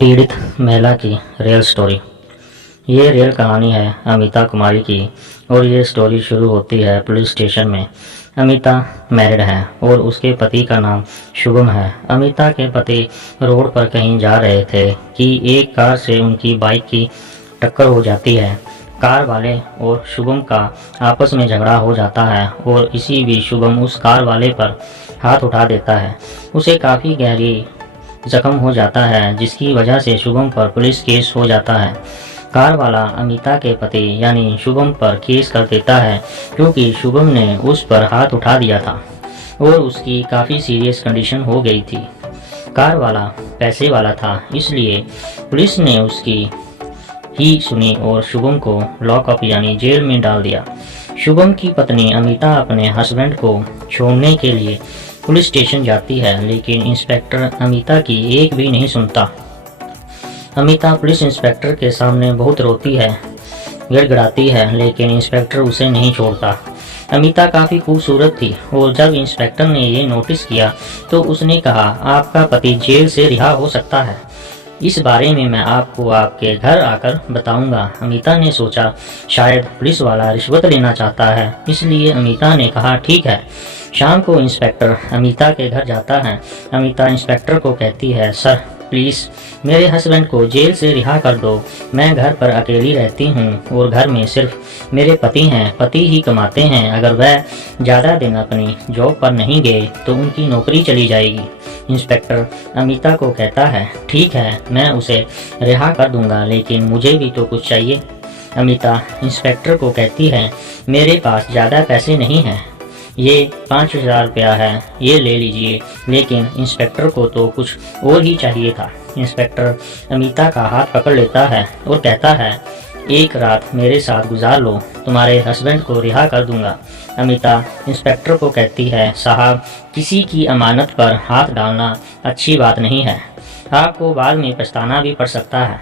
पीड़ित महिला की रियल स्टोरी। ये रियल कहानी है अमिता कुमारी की और ये स्टोरी शुरू होती है पुलिस स्टेशन में। अमिता मैरिड है और उसके पति का नाम शुभम है। अमिता के पति रोड पर कहीं जा रहे थे कि एक कार से उनकी बाइक की टक्कर हो जाती है। कार वाले और शुभम का आपस में झगड़ा हो जाता है और इसी बीच शुभम उस कार वाले पर हाथ उठा देता है। उसे काफ़ी गहरी जख्म हो जाता है जिसकी वजह से शुभम पर पुलिस केस हो जाता है। कार वाला अमिता के पति यानी शुभम पर केस कर देता है क्योंकि शुभम ने उस पर हाथ उठा दिया था और उसकी काफ़ी सीरियस कंडीशन हो गई थी। कार वाला पैसे वाला था इसलिए पुलिस ने उसकी ही सुनी और शुभम को लॉकअप यानी जेल में डाल दिया। शुभम की पत्नी अमिता अपने हस्बैंड को छोड़ने के लिए पुलिस स्टेशन जाती है लेकिन इंस्पेक्टर अमिता की एक भी नहीं सुनता। अमिता पुलिस इंस्पेक्टर के सामने बहुत रोती है, गिड़गिड़ाती है लेकिन इंस्पेक्टर उसे नहीं छोड़ता। अमिता काफ़ी खूबसूरत थी और जब इंस्पेक्टर ने ये नोटिस किया तो उसने कहा, आपका पति जेल से रिहा हो सकता है। इस बारे में मैं आपको आपके घर आकर बताऊंगा। अमिता ने सोचा शायद पुलिस वाला रिश्वत लेना चाहता है, इसलिए अमिता ने कहा ठीक है। शाम को इंस्पेक्टर अमिता के घर जाता है। अमिता इंस्पेक्टर को कहती है, सर प्लीज़ मेरे हस्बैंड को जेल से रिहा कर दो। मैं घर पर अकेली रहती हूँ और घर में सिर्फ मेरे पति हैं। पति ही कमाते हैं। अगर वह ज़्यादा दिन अपनी जॉब पर नहीं गए तो उनकी नौकरी चली जाएगी। इंस्पेक्टर अमिता को कहता है, ठीक है मैं उसे रिहा कर दूंगा लेकिन मुझे भी तो कुछ चाहिए। अमिता इंस्पेक्टर को कहती है, मेरे पास ज़्यादा पैसे नहीं हैं, ये 5,000 रुपया है, ये ले लीजिए। लेकिन इंस्पेक्टर को तो कुछ और ही चाहिए था। इंस्पेक्टर अमिता का हाथ पकड़ लेता है और कहता है, एक रात मेरे साथ गुजार लो, तुम्हारे हस्बैंड को रिहा कर दूंगा। अमिता इंस्पेक्टर को कहती है, साहब किसी की अमानत पर हाथ डालना अच्छी बात नहीं है, आपको बाद में पछताना भी पड़ सकता है।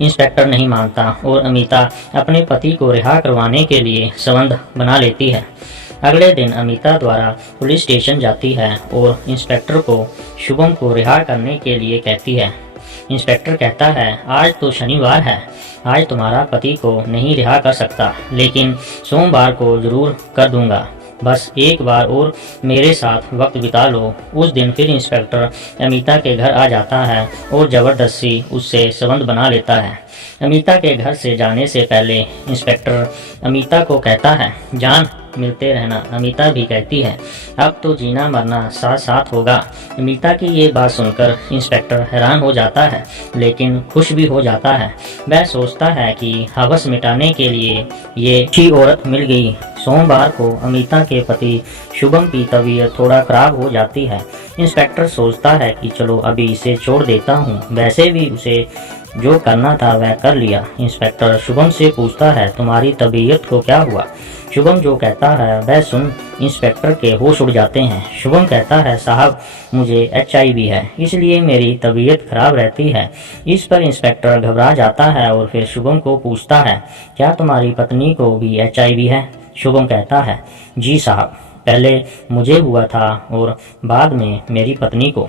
इंस्पेक्टर नहीं मानता और अमिता अपने पति को रिहा करवाने के लिए संबंध बना लेती है। अगले दिन अमिता द्वारा पुलिस स्टेशन जाती है और इंस्पेक्टर को शुभम को रिहा करने के लिए कहती है। इंस्पेक्टर कहता है, आज तो शनिवार है, आज तुम्हारा पति को नहीं रिहा कर सकता लेकिन सोमवार को ज़रूर कर दूंगा। बस एक बार और मेरे साथ वक्त बिता लो। उस दिन फिर इंस्पेक्टर अमिता के घर आ जाता है और ज़बरदस्ती उससे संबंध बना लेता है। अमिता के घर से जाने से पहले इंस्पेक्टर अमिता को कहता है, जान मिलते रहना। अमिता भी कहती है, अब तो जीना मरना साथ साथ होगा। अमिता की ये बात सुनकर इंस्पेक्टर हैरान हो जाता है लेकिन खुश भी हो जाता है। वह सोचता है कि हवस मिटाने के लिए ये अच्छी औरत मिल गई। सोमवार को अमिता के पति शुभम की तबीयत थोड़ा खराब हो जाती है। इंस्पेक्टर सोचता है कि चलो अभी इसे छोड़ देता हूँ, वैसे भी उसे जो करना था वह कर लिया। इंस्पेक्टर शुभम से पूछता है, तुम्हारी तबीयत को क्या हुआ? शुभम जो कहता है वह सुन इंस्पेक्टर के होश उड़ जाते हैं। शुभम कहता है, साहब मुझे HIV है इसलिए मेरी तबीयत खराब रहती है। इस पर इंस्पेक्टर घबरा जाता है और फिर शुभम को पूछता है, क्या तुम्हारी पत्नी को भी HIV है? शुभम कहता है, जी साहब, पहले मुझे हुआ था और बाद में मेरी पत्नी को।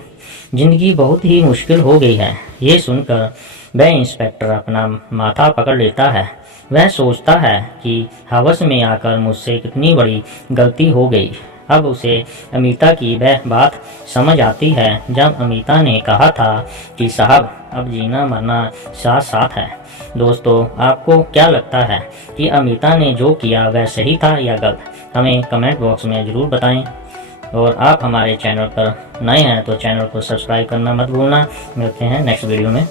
जिंदगी बहुत ही मुश्किल हो गई है। ये सुनकर वह इंस्पेक्टर अपना माथा पकड़ लेता है। वह सोचता है कि हवस में आकर मुझसे कितनी बड़ी गलती हो गई। अब उसे अमिता की वह बात समझ आती है जब अमिता ने कहा था कि साहब अब जीना मरना साथ साथ है। दोस्तों आपको क्या लगता है कि अमिता ने जो किया वह सही था या गलत? हमें कमेंट बॉक्स में ज़रूर बताएं और आप हमारे चैनल पर नए हैं तो चैनल को सब्सक्राइब करना मत भूलना। मिलते हैं नेक्स्ट वीडियो में।